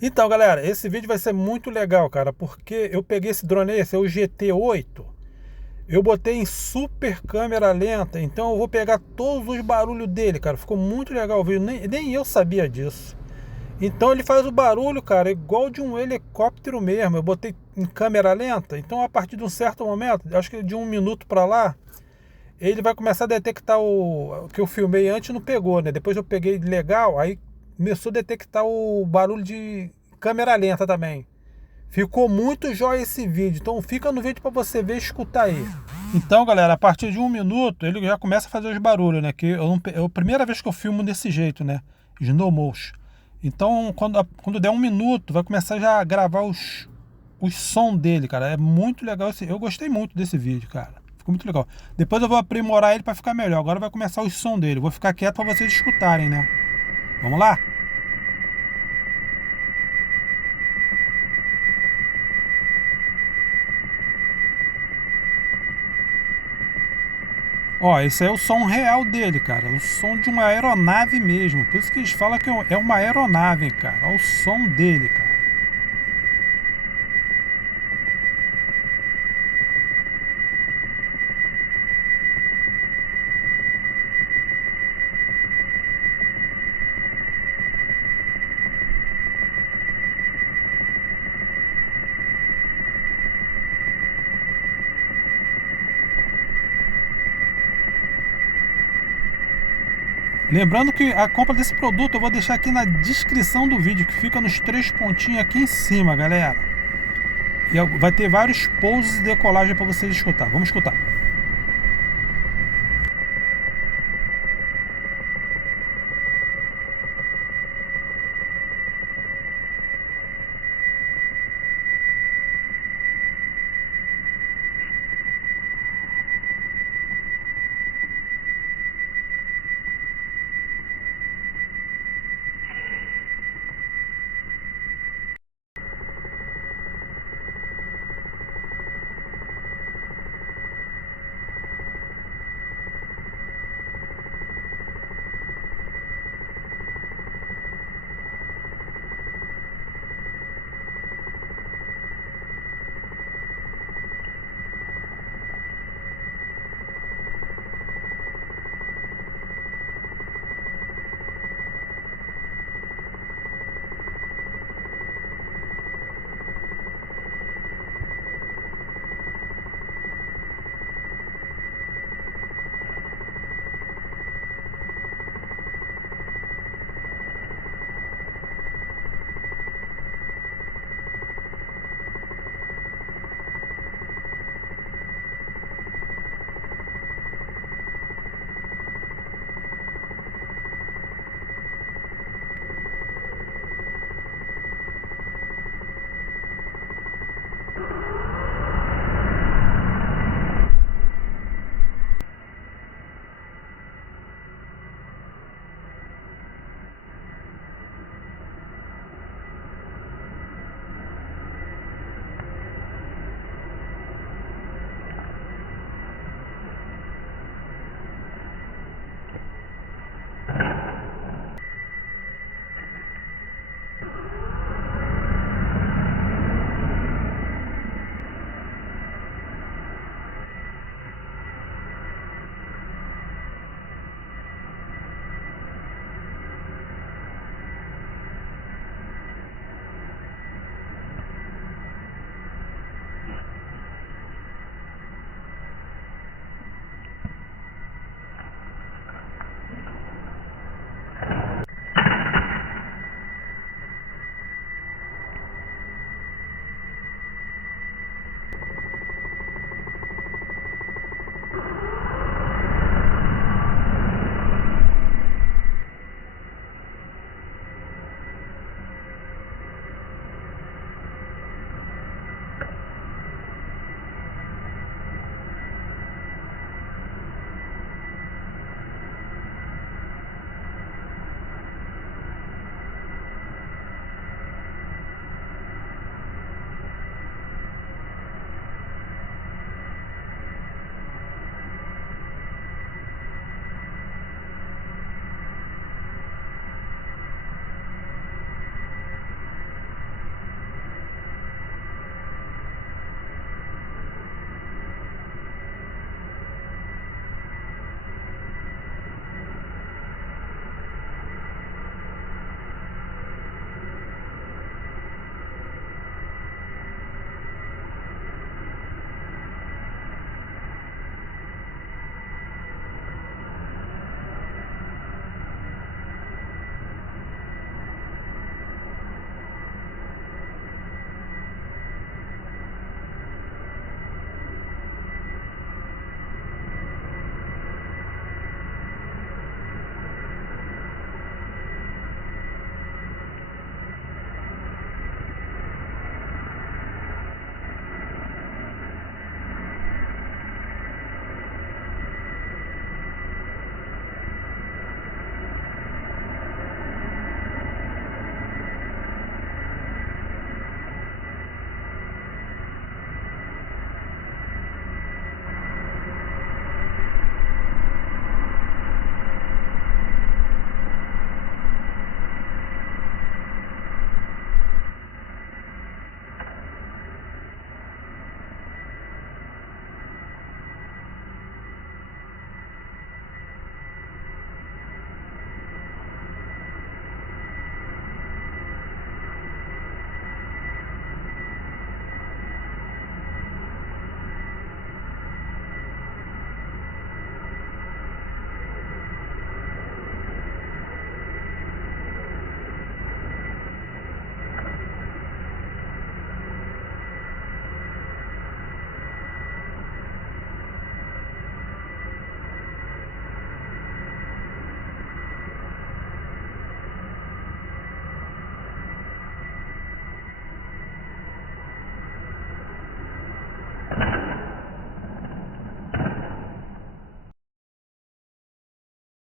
Então, galera, esse vídeo vai ser muito legal, cara, porque eu peguei esse drone, esse é o GT8. Eu botei em super câmera lenta, então eu vou pegar todos os barulhos dele, cara. Ficou muito legal o vídeo, nem eu sabia disso. Então ele faz o barulho, cara, igual de um helicóptero mesmo. Eu botei em câmera lenta, então a partir de um certo momento, acho que de 1 minuto pra lá, ele vai começar a detectar o que eu filmei antes, não pegou, né? Depois eu peguei legal, aí começou a detectar o barulho de câmera lenta também. Ficou muito jóia esse vídeo, então fica no vídeo para você ver e escutar aí. Então, galera, a partir de 1 minuto ele já começa a fazer os barulhos, né? Que é a primeira vez que eu filmo desse jeito, né? Slow motion. Então, quando der 1 minuto, vai começar já a gravar os som dele, cara. É muito legal. Eu gostei muito desse vídeo, cara. Ficou muito legal. Depois eu vou aprimorar ele para ficar melhor. Agora vai começar o som dele. Vou ficar quieto para vocês escutarem, né? Vamos lá? Ó, esse aí é o som real dele, cara. O som de uma aeronave mesmo. Por isso que eles falam que é uma aeronave, cara. Olha o som dele, cara. Lembrando que a compra desse produto eu vou deixar aqui na descrição do vídeo, que fica nos 3 pontinhos aqui em cima, galera. E vai ter vários pousos e decolagem para vocês escutar. Vamos escutar.